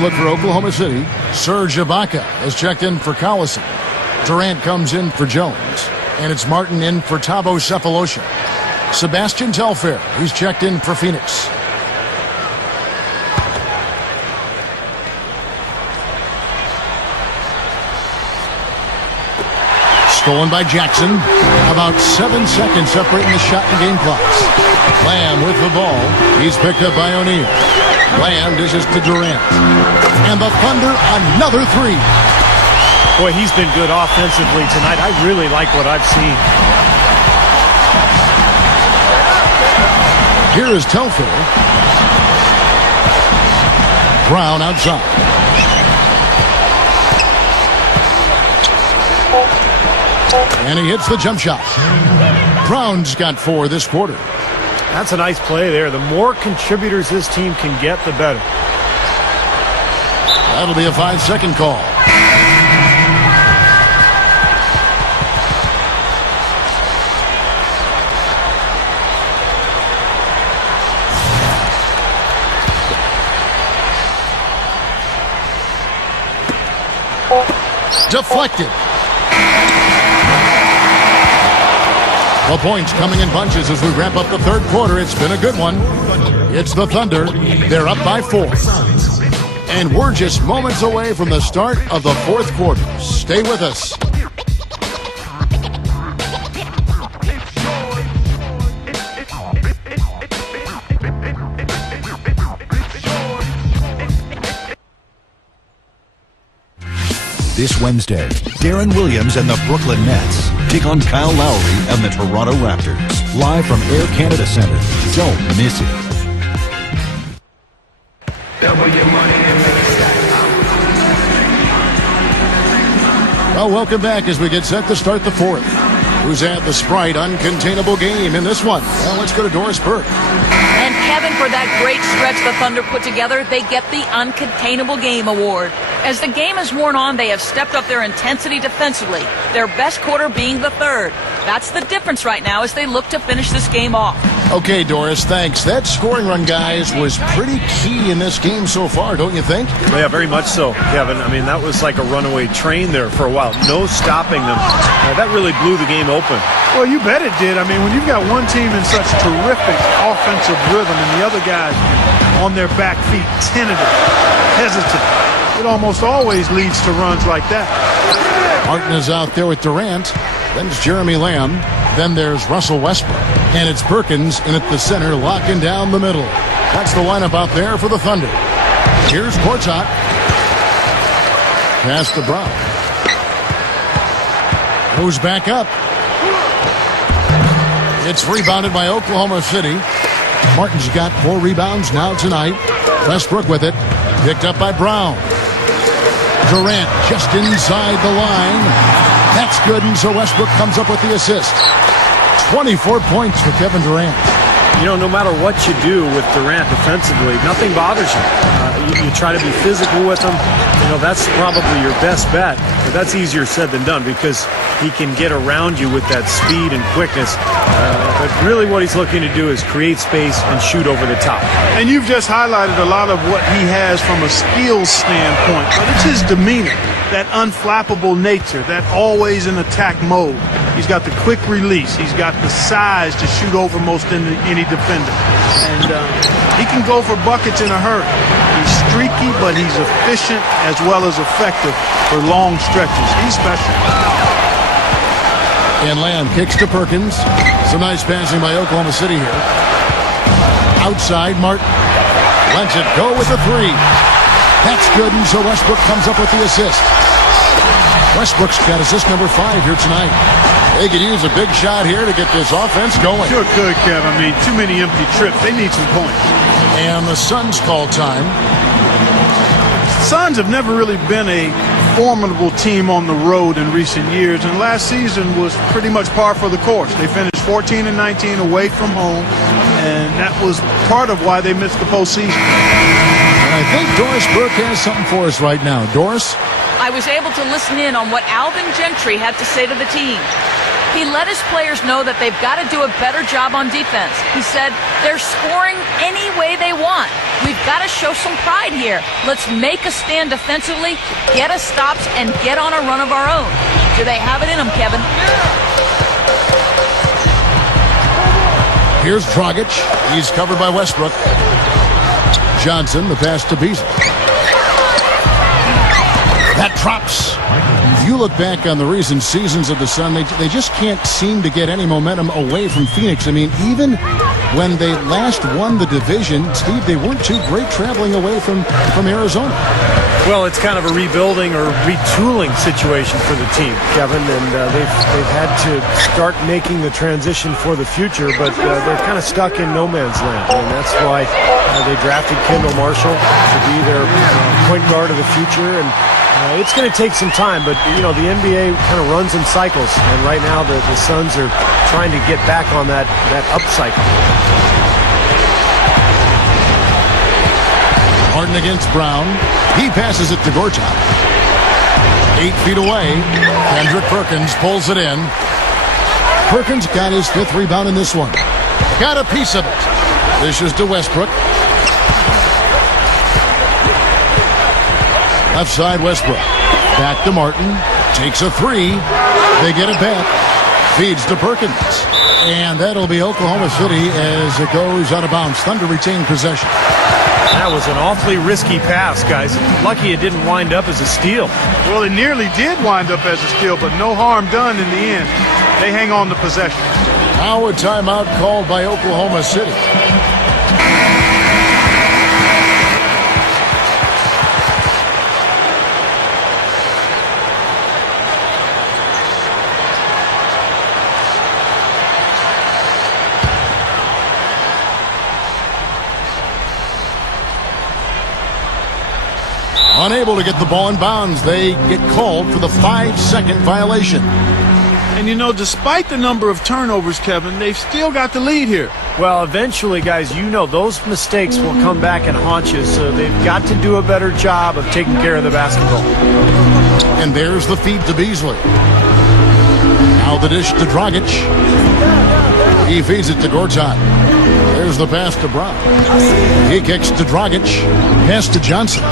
Look for Oklahoma City. Serge Ibaka has checked in for Collison. Durant comes in for Jones. And it's Martin in for Thabo Sefolosha. Sebastian Telfair, he's checked in for Phoenix. Stolen by Jackson. About 7 seconds separating the shot and game clocks. Lamb with the ball. He's picked up by O'Neal. Lamb dishes to Durant. And the Thunder, another three. Boy, he's been good offensively tonight. I really like what I've seen. Here is Telfair. Brown outside. And he hits the jump shot. Brown's got 4 this quarter. That's a nice play there. The more contributors this team can get, the better. That'll be a 5-second call. Deflected. The points coming in bunches as we wrap up the third quarter. It's been a good one. It's the Thunder. They're up by 4. And we're just moments away from the start of the fourth quarter. Stay with us. This Wednesday, Darren Williams and the Brooklyn Nets take on Kyle Lowry and the Toronto Raptors. Live from Air Canada Centre. Don't miss it. Well, welcome back as we get set to start the fourth. Who's had the Sprite uncontainable game in this one? Well, let's go to Doris Burke. And Kevin, for that great stretch the Thunder put together, they get the Uncontainable Game Award. As the game has worn on, they have stepped up their intensity defensively, their best quarter being the third. That's the difference right now as they look to finish this game off. Okay, Doris, thanks. That scoring run, guys, was pretty key in this game so far, don't you think? Yeah, very much so, Kevin. I mean, that was like a runaway train there for a while. No stopping them. That really blew the game open. Well, you bet it did. I mean, when you've got one team in such terrific offensive rhythm and the other guys on their back feet, tentative, hesitant, it almost always leads to runs like that. Martin is out there with Durant. Then it's Jeremy Lamb. Then there's Russell Westbrook. And it's Perkins in at the center, locking down the middle. That's the lineup out there for the Thunder. Here's Gortat. Pass to Brown. Goes back up. It's rebounded by Oklahoma City. Martin's got 4 rebounds now tonight. Westbrook with it. Picked up by Brown. Durant just inside the line. That's good, and so Westbrook comes up with the assist. 24 points for Kevin Durant. You know, no matter what you do with Durant defensively, nothing bothers you. You try to be physical with him. You know, that's probably your best bet. But that's easier said than done because he can get around you with that speed and quickness. But really what he's looking to do is create space and shoot over the top. And you've just highlighted a lot of what he has from a skills standpoint. But it's his demeanor, that unflappable nature, that always in attack mode. He's got the quick release. He's got the size to shoot over most any defender. And he can go for buckets in a hurry. He's streaky, but he's efficient as well as effective for long stretches. He's special. And Lamb kicks to Perkins. Some nice passing by Oklahoma City here. Outside, Martin lets it go with a 3. That's good, and so Westbrook comes up with the assist. Westbrook's got assist number 5 here tonight. They could use a big shot here to get this offense going. Sure could, Kev. I mean, too many empty trips. They need some points. And the Suns call time. Suns have never really been a formidable team on the road in recent years, and last season was pretty much par for the course. They finished 14-19 away from home, and that was part of why they missed the postseason. And I think Doris Burke has something for us right now. Doris? I was able to listen in on what Alvin Gentry had to say to the team. He let his players know that they've got to do a better job on defense. He said, they're scoring any way they want. We've got to show some pride here. Let's make a stand defensively, get us stops, and get on a run of our own. Do they have it in them, Kevin? Here's Dragic. He's covered by Westbrook. Johnson, the pass to Beasley. That drops. If you look back on the recent seasons of the Sun, they just can't seem to get any momentum away from Phoenix. I mean, even when they last won the division, Steve, they weren't too great traveling away from Arizona. Well, it's kind of a rebuilding or retooling situation for the team, Kevin, and they've had to start making the transition for the future, but they're kind of stuck in no man's land, and that's why they drafted Kendall Marshall to be their point guard of the future, and it's going to take some time, but you know the NBA kind of runs in cycles, and right now the Suns are trying to get back on that up cycle. Harden against Brown. He passes it to Gortat. 8 feet away. Kendrick Perkins pulls it in. Perkins got his 5th rebound in this one. Got a piece of it. Dishes to Westbrook. Left side Westbrook. Back to Martin. Takes a 3. They get it back. Feeds to Perkins. And that'll be Oklahoma City as it goes out of bounds. Thunder retain possession. That was an awfully risky pass, guys. Lucky it didn't wind up as a steal. Well, it nearly did wind up as a steal, but no harm done in the end. They hang on to possession. Now a timeout called by Oklahoma City. Unable to get the ball in bounds. They get called for the 5-second violation. And you know, despite the number of turnovers, Kevin, they've still got the lead here. Well, eventually, guys, you know those mistakes will come back and haunt you, so they've got to do a better job of taking care of the basketball. And there's the feed to Beasley. Now the dish to Dragic. He feeds it to Gortat. There's the pass to Brown. He kicks to Dragic. Pass to Johnson.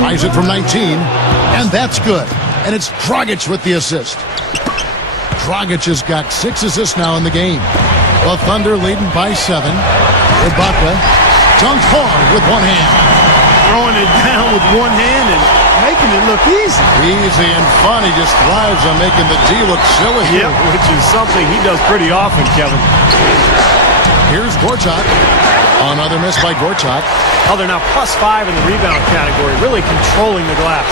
Tries it from 19. And that's good. And it's Dragic with the assist. Dragic has got 6 assists now in the game. The Thunder leading by 7. Ibaka dunked hard with one hand. Throwing it down with one hand and making it look easy. Easy and fun. He just thrives on making the D look silly. Yep, which is something he does pretty often, Kevin. Here's Gortat. Another miss by Gortat. Oh, they're now +5 in the rebound category, really controlling the glass.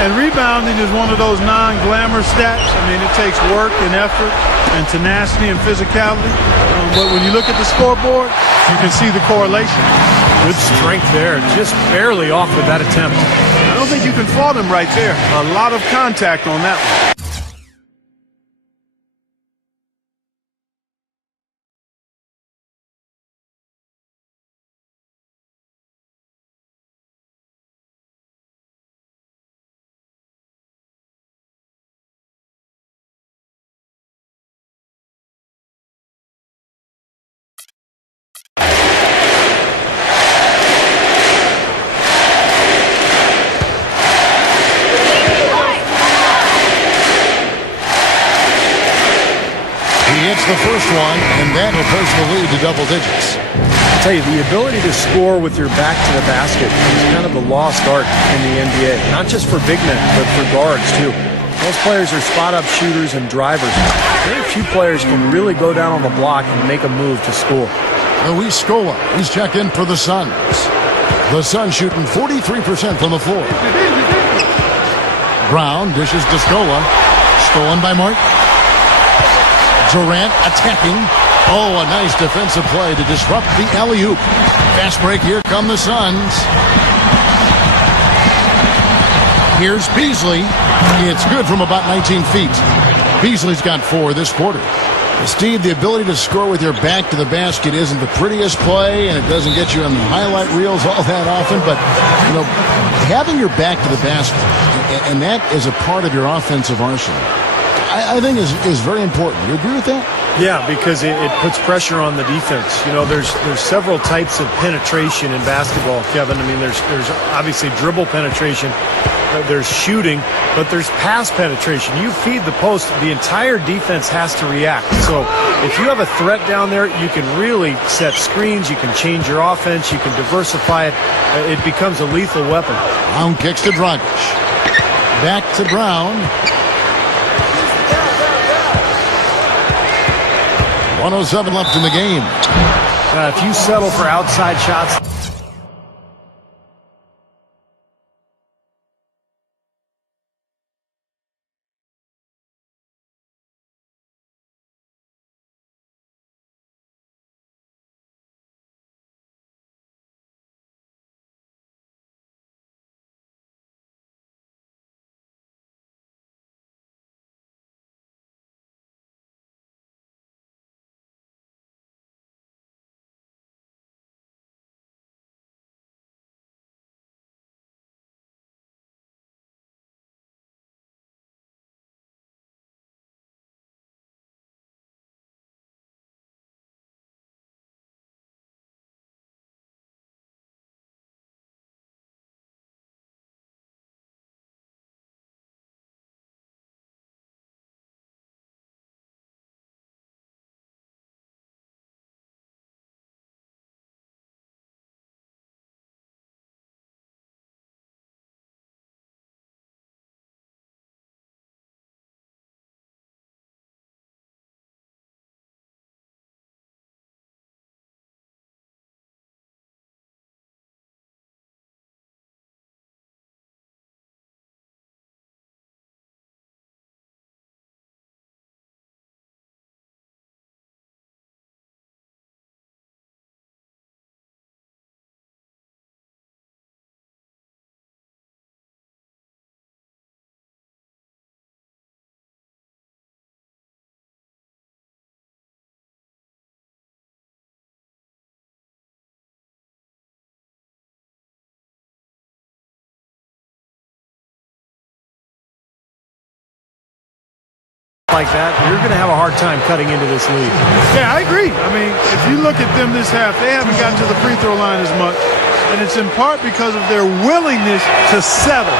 And rebounding is one of those non-glamour stats. I mean, it takes work and effort and tenacity and physicality. But when you look at the scoreboard, you can see the correlation. Good strength there, just barely off with that attempt. I don't think you can fault him right there. A lot of contact on that one. The first one, and that will push the lead to double digits. I'll tell you, the ability to score with your back to the basket is kind of the lost art in the NBA. Not just for big men, but for guards, too. Most players are spot-up shooters and drivers. Very few players can really go down on the block and make a move to score. Luis Scola, he's checked in for the Suns. The Suns shooting 43% from the floor. Brown dishes to Scola. Stolen by Martin. Durant attacking. Oh, a nice defensive play to disrupt the alley-oop. Fast break. Here come the Suns. Here's Beasley. It's good from about 19 feet. Beasley's got 4 this quarter. Steve, the ability to score with your back to the basket isn't the prettiest play, and it doesn't get you on the highlight reels all that often, but, you know, having your back to the basket, and that is a part of your offensive arsenal. I think is very important. You agree with that? Yeah, because it puts pressure on the defense. You know, there's several types of penetration in basketball, Kevin. I mean, there's obviously dribble penetration, there's shooting, but there's pass penetration. You feed the post, the entire defense has to react. So if you have a threat down there, you can really set screens, you can change your offense, you can diversify it. It becomes a lethal weapon. Brown kicks to Dragic. Back to Brown. 1:07 left in the game. If you settle for outside shots, like that, you're going to have a hard time cutting into this lead. Yeah, I agree. I mean, if you look at them this half, they haven't gotten to the free throw line as much. And it's in part because of their willingness to settle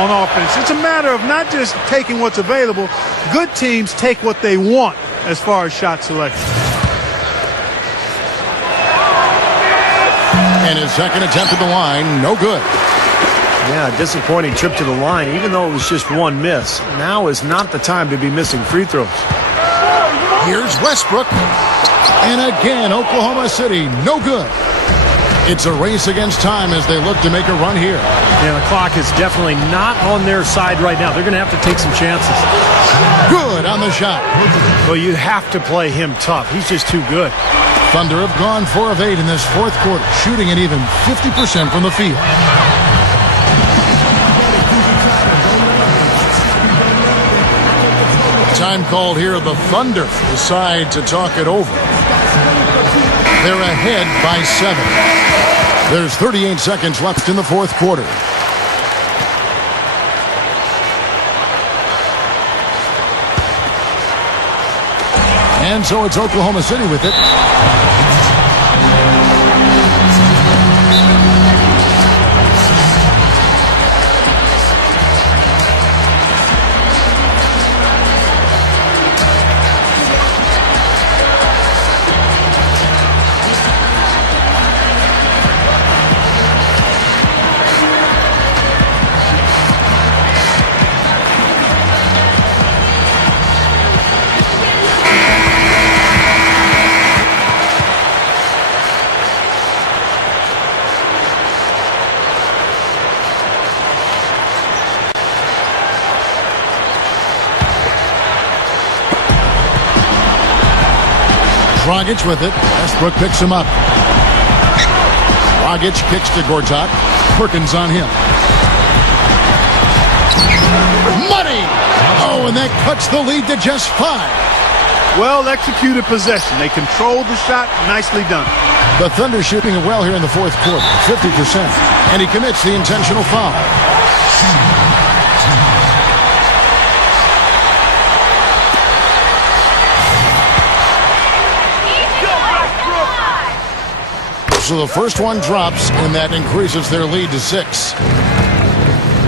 on offense. It's a matter of not just taking what's available. Good teams take what they want as far as shot selection. And his second attempt at the line, no good. Yeah, disappointing trip to the line, even though it was just one miss. Now is not the time to be missing free throws. Here's Westbrook. And again, Oklahoma City, no good. It's a race against time as they look to make a run here. Yeah, the clock is definitely not on their side right now. They're going to have to take some chances. Good on the shot. Well, you have to play him tough. He's just too good. Thunder have gone 4 of 8 in this fourth quarter, shooting at even 50% from the field. Time called here. The Thunder decide to talk it over. They're ahead by 7. There's 38 seconds left in the fourth quarter. And so it's Oklahoma City with it. Dragic with it. Westbrook picks him up. Dragic kicks to Gortat. Perkins on him. Money! Oh, and that cuts the lead to just 5. Well executed possession. They controlled the shot. Nicely done. The Thunder shooting it well here in the fourth quarter. 50%. And he commits the intentional foul. So the first one drops, and that increases their lead to 6.